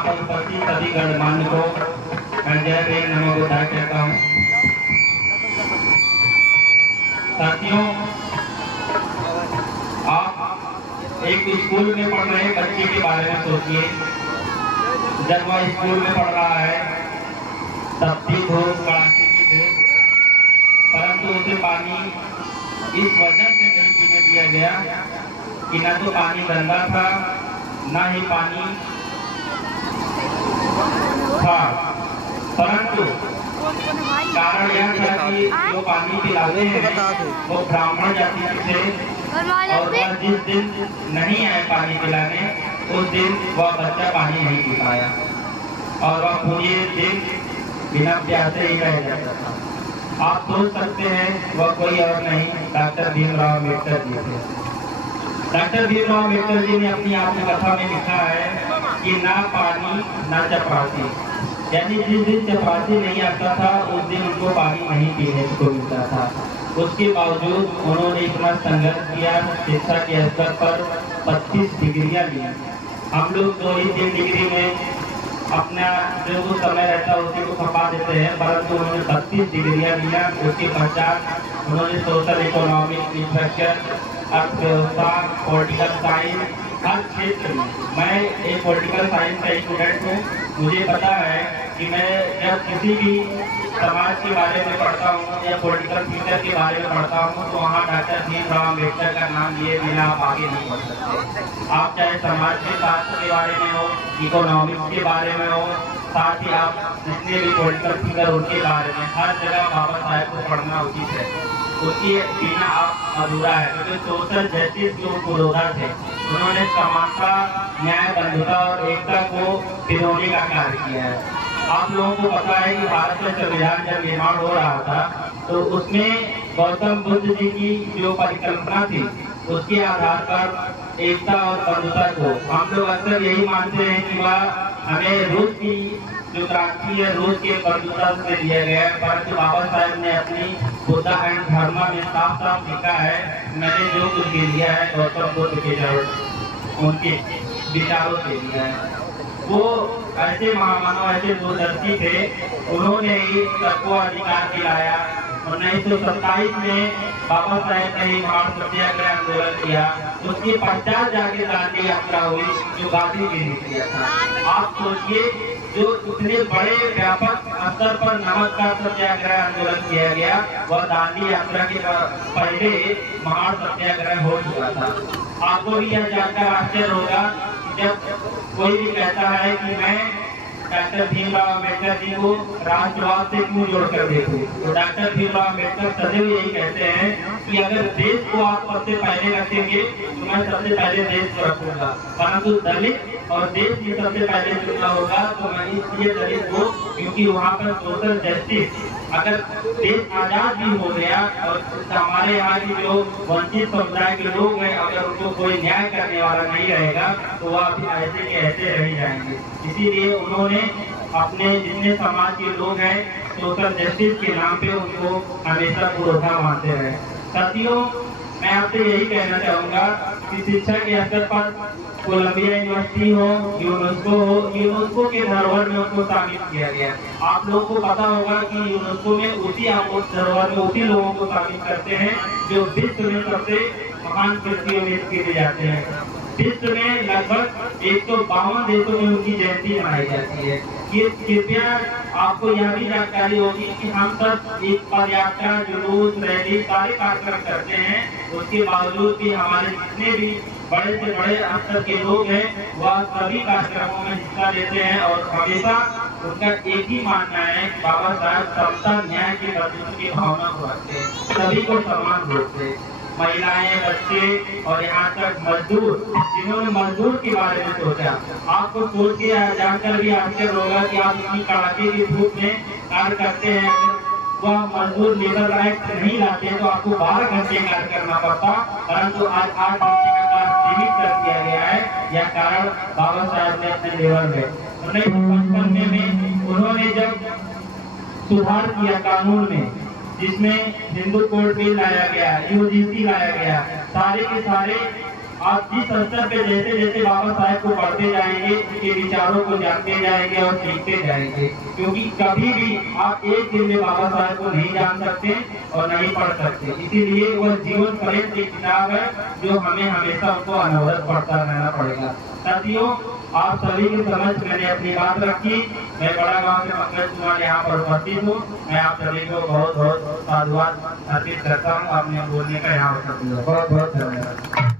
यहाँ पर उपस्थित सभी गणमान्य को मैं जय भीम नमो बुद्धाय कहता हूँ। साथियों, आप एक स्कूल में पढ़ रहे बच्चे के बारे में सोचिए। जब वह स्कूल में पढ़ रहा है तपती धूप कड़ाके की धूप, परंतु उसे पानी इस वजह से नहीं पीने दिया गया कि न तो पानी गंदा था न ही पानी था, परंतु कारण यह था कि जो पानी पिलाते हैं वो ब्राह्मण जाति के थे और वह जिस दिन नहीं आए पानी पिलाने उस दिन वह बच्चा पानी नहीं पी पाया और वह पूरे दिन बिना प्यासे ही रह जाता था। आप सोच सकते हैं वह कोई और नहीं डॉक्टर भीमराव अम्बेडकर जी थे। डॉक्टर भीमराव अम्बेडकर जी ने अपनी आत्मकथा में लिखा है कि ना पानी ना चपरासी, यानी जिस दिन चपरासी नहीं आता था उस दिन उनको पानी नहीं पीने को मिलता था। उसके बावजूद उन्होंने इतना संघर्ष किया, शिक्षा के स्तर पर 25 डिग्रियां ली। हम लोग 2-3 डिग्री में अपना जो कुछ समय रहता है उसी को खपा देते हैं, परंतु उन्होंने 32 डिग्रियां लिया। उसके पश्चात उन्होंने सोशल इकोनॉमिक इंफ्रास्ट्रक्चर, अर्थव्यवस्था, पॉलिटिकल साइंस, हर क्षेत्र में। मैं एक पॉलिटिकल साइंस का स्टूडेंट हूँ। मुझे पता है कि मैं जब किसी भी समाज के बारे में पढ़ता हूँ या पॉलिटिकल फिगर के बारे में पढ़ता हूँ तो वहाँ डॉक्टर भीमराव अम्बेडकर का नाम लिए बिना आप आगे नहीं बढ़ सकते। आप चाहे समाज के शास्त्र के बारे में हो, इकोनॉमिक्स के बारे में हो, साथ ही आप जितने भी पॉलिटिकल फिगर उनके बारे में, हर जगह बाबा साहेब को पढ़ना उचित है। उसके बिना आप अधूरा है, क्योंकि सोशल जस्टिस जो पुरोधा थे उन्होंने समानता, न्याय, बंधुता और एकता को पिरोने का कार्य किया है। आप लोगों को पता है कि भारत का संविधान जब निर्माण हो रहा था तो उसमें गौतम बुद्ध जी की जो परिकल्पना थी उसके आधार पर एकता और बंधुता को हम लोग अक्सर यही मानते हैं कि वह हमें रूस की जो क्रांति है रूस के बंधुता से दिया गया है, परंतु बाबा साहेब ने अपनी बुद्धा एंड धर्मा में साफ साफ लिखा है मैंने जो कुछ भी लिया है गौतम बुद्ध के उनके विचारों से लिया है। वो ऐसे महामानव, ऐसे दूरदर्शी थे, उन्होंने ही सबको अधिकार दिलाया। 1927 में बाबा साहेब ने ही महान सत्याग्रह आंदोलन किया। उसके पश्चात जाके गांधी यात्रा हुई जो गांधी जी ने किया था। आप सोचिए, जो इतने बड़े व्यापक स्तर पर नमक का सत्याग्रह आंदोलन किया गया वह गांधी यात्रा के पहले महान सत्याग्रह हो चुका था। आपको भी यह जानकर आश्चर्य होगा जब कोई भी कहता है कि मैं डॉक्टर भीमराव अम्बेडकर जी को राष्ट्रवाद से क्यों जोड़कर देखूं, तो डॉक्टर भीमराव अम्बेडकर सदैव यही कहते हैं कि अगर देश को आप सबसे पहले रखेंगे तो मैं सबसे पहले देश को रखूंगा, परंतु दलित और देश की सबसे पहले चुनना होगा तो मैं इसलिए दलित को, क्योंकि वहाँ पर सोशल जस्टिस, अगर देश आजाद भी हो गया और हमारे यहाँ की जो वंचित समुदाय के लोग हैं अगर उनको कोई न्याय करने वाला नहीं रहेगा तो वह अभी ऐसे के ऐसे रह जाएंगे। इसीलिए उन्होंने अपने जितने समाज के लोग हैं सोशल जस्टिस के नाम पे उनको हमेशा पुरोधा मानते रहे। साथियों, मैं आपसे यही कहना चाहूँगा कि शिक्षा के स्तर पर कोलंबिया यूनिवर्सिटी हो, यूनेस्को के धरोहर में उनको शामिल किया गया। आप लोगों को पता होगा कि यूनेस्को में उसी धरोहर में उसी लोगों को शामिल करते हैं जो विश्व में सबसे महान कृतियों में गिने जाते हैं। विश्व में लगभग 152 देशों में उनकी जयंती मनाई जाती है। ये कृपया आपको यह भी जानकारी होगी कि हम सब एक पद यात्रा, जुलूस, रैली सारे कार्यक्रम करते हैं, उसके बावजूद भी हमारे जितने भी बड़े से बड़े स्तर के लोग हैं वह सभी कार्यक्रमों में हिस्सा लेते हैं और हमेशा उनका एक ही मानना है कि बाबा साहब समता, न्याय की बंधुत्व की भावना को रखते हैं, सभी को सम्मान देते हैं। महिलाएं, बच्चे और यहाँ तक मजदूर, जिन्होंने मजदूर के बारे में सोचा, आपको सोच के जानकर भी आश्चर्य होगा कि आप इतनी कड़ाके की धूप में कार्य करते हैं, वह मजदूर लेबर एक्ट नहीं लाते तो आपको 12 घंटे कार्य करना पड़ता, परंतु आज 8 घंटे का कार्य सीमित कर दिया गया है। यह कारण बाबा साहब ने अपने लेबर में 1955 में उन्होंने जब सुधार किया कानून में, जिसमें हिंदू कोड बिल लाया गया, यूजीसी लाया गया, सारे के सारे आप जिस स्तर पे जैसे जैसे बाबा साहेब को पढ़ते जाएंगे, उनके विचारों को जानते जाएंगे और सीखते जाएंगे, क्योंकि कभी भी आप एक दिन में बाबा साहेब को नहीं जान सकते और नहीं पढ़ सकते। इसीलिए वह जीवन पर्यंत एक किताब है जो हमें हमेशा उनको अनवरत पढ़ता रहना पड़ेगा। साथियों, आप सभी के समझ मैंने अपनी बात रखी। मैं बड़ा गांव से पंकज कुमार यहाँ पर उपस्थित हूँ। मैं आप सभी को बहुत बहुत साधुवाद अर्पित करता हूँ। आपने बोलने का यहाँ अवसर दिया, बहुत बहुत धन्यवाद।